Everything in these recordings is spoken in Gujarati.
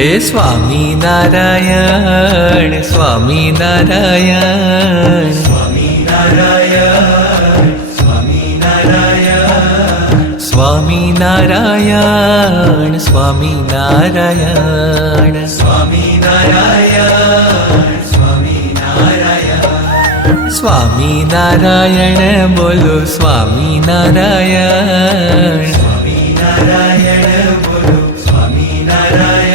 હે સ્વામિનારાયણ સ્વામિનારાયણ સ્વામિનારાયણ સ્વામિનારાયણ સ્વામિનારાયણ સ્વામિનારાયણ સ્વામિનારાયણ સ્વામિનારાયણ સ્વામિનારાયણ બોલો સ્વામિનારાયણ સ્વામિનારાયણ બોલો સ્વામિનારાયણ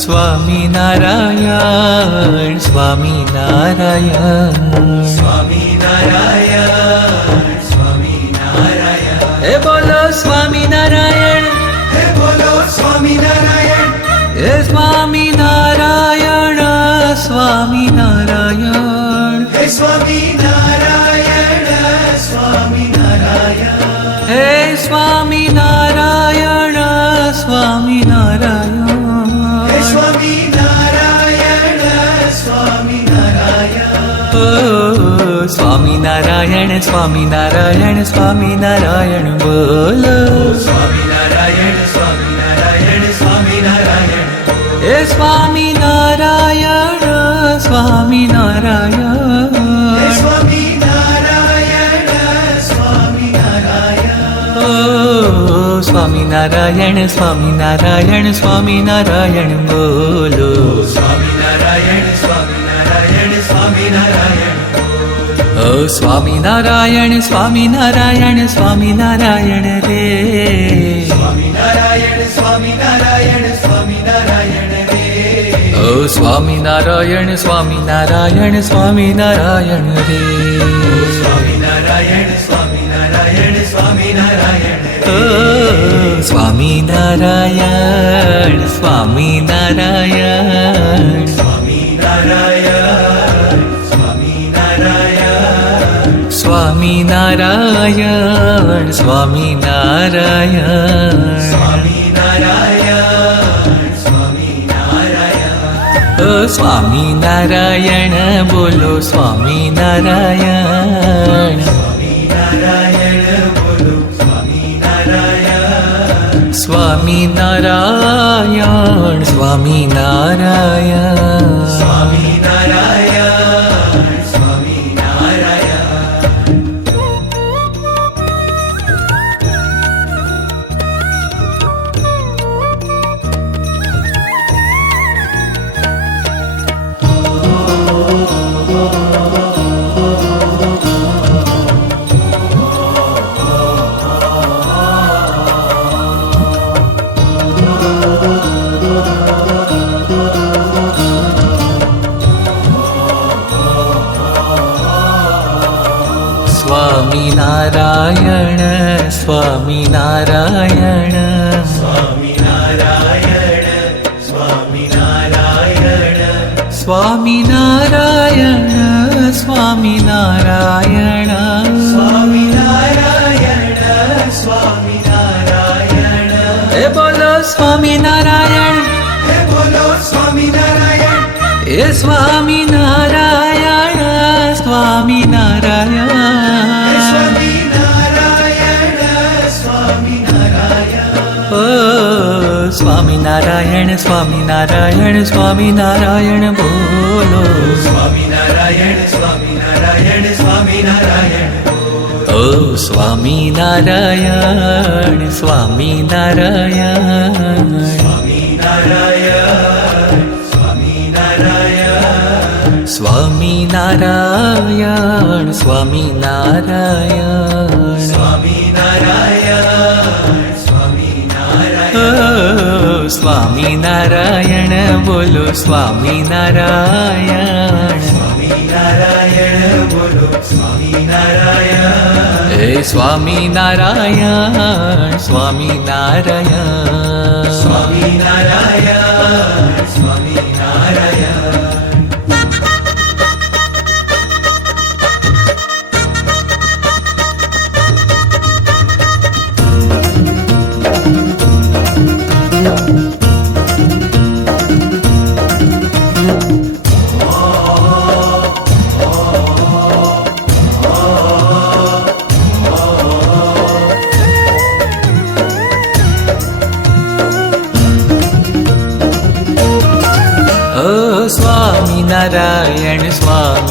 સ્વામિનારાયણ સ્વામિનારાયણ સ્વામિનારાયણ સ્વામિનારાયણ હે બોલો સ્વામિનારાયણ હે બોલો સ્વામિનારાયણ હે સ્વામિનારાયણ સ્વામિનારાયણ હે સ્વામિનારાયણ સ્વામિનારાયણ હે સ્વામિનારાયણ સ્વામિનારાયણ સ્વામિનારાયણ સ્વામિનારાયણ સ્વામિનારાયણ બોલો સ્વામિનારાયણ સ્વામિનારાયણ સ્વામિનારાયણ હે સ્વામિનારાયણ સ્વામિનારાયણ હે સ્વામિનારાયણ સ્વામિનારાયણ સ્વામિનારાયણ સ્વામિનારાયણ સ્વામિનારાયણ બોલો સ્વામિનારાયણ સ્વામિનારાયણ સ્વામિનારાયણ ઓ સ્વામિનારાયણ સ્વામિનારાયણ સ્વામિનારાયણ રે સ્વામિનારાયણ સ્વામિનારાયણ સ્વામિનારાયણ રે ઓ સ્વામિનારાયણ સ્વામિનારાયણ સ્વામિનારાયણ રે સ્વામિનારાયણ સ્વામિનારાયણ સ્વામિનારાયણ ઓ સ્વામિનારાયણ સ્વામિનારાયણ સ્વામિનારાયણ સ્વામિનારાયણ સ્વામિનારાયણ સ્વામિનારાયણ સ્વામિનારાયણ ઓ સ્વામિનારાયણ બોલો સ્વામિનારાયણ સ્વામિનારાયણ બોલો સ્વામિનારાયણ સ્વામિનારાયણ સ્વામિનારાયણ સ્વામિનારાયણ સ્વામિનારાયણ સ્વામિનારાયણ સ્વામિનારાયણ સ્વામિનારાયણ સ્વામિનારાયણ સ્વામિનારાયણ સ્વામિનારાયણ હે બોલો સ્વામિનારાયણ હે બોલો સ્વામિનારાયણ હે સ્વામિનારાયણ સ્વામિનારાયણ સ્વામિનારાયણ સ્વામિનારાયણ સ્વામિનારાયણ બોલો સ્વામિનારાયણ સ્વામિનારાયણ સ્વામિનારાયણ ઓ સ્વામિનારાયણ સ્વામિનારાયણ સ્વામિનારાયણ સ્વામિનારાયણ સ્વામિનારાયણ સ્વામિનારાયણ સ્વામિનારાયણ સ્વામિનારાયણ બોલો સ્વામિનારાયણ સ્વામિનારાયણ બોલો સ્વામિનારાયણ હે સ્વામિનારાયણ સ્વામિનારાયણ સ્વામિનારાયણ સ્વામિનારાયણ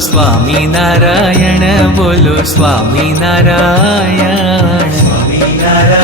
સ્વામિનારાયણ બોલો સ્વામિનારાયણ.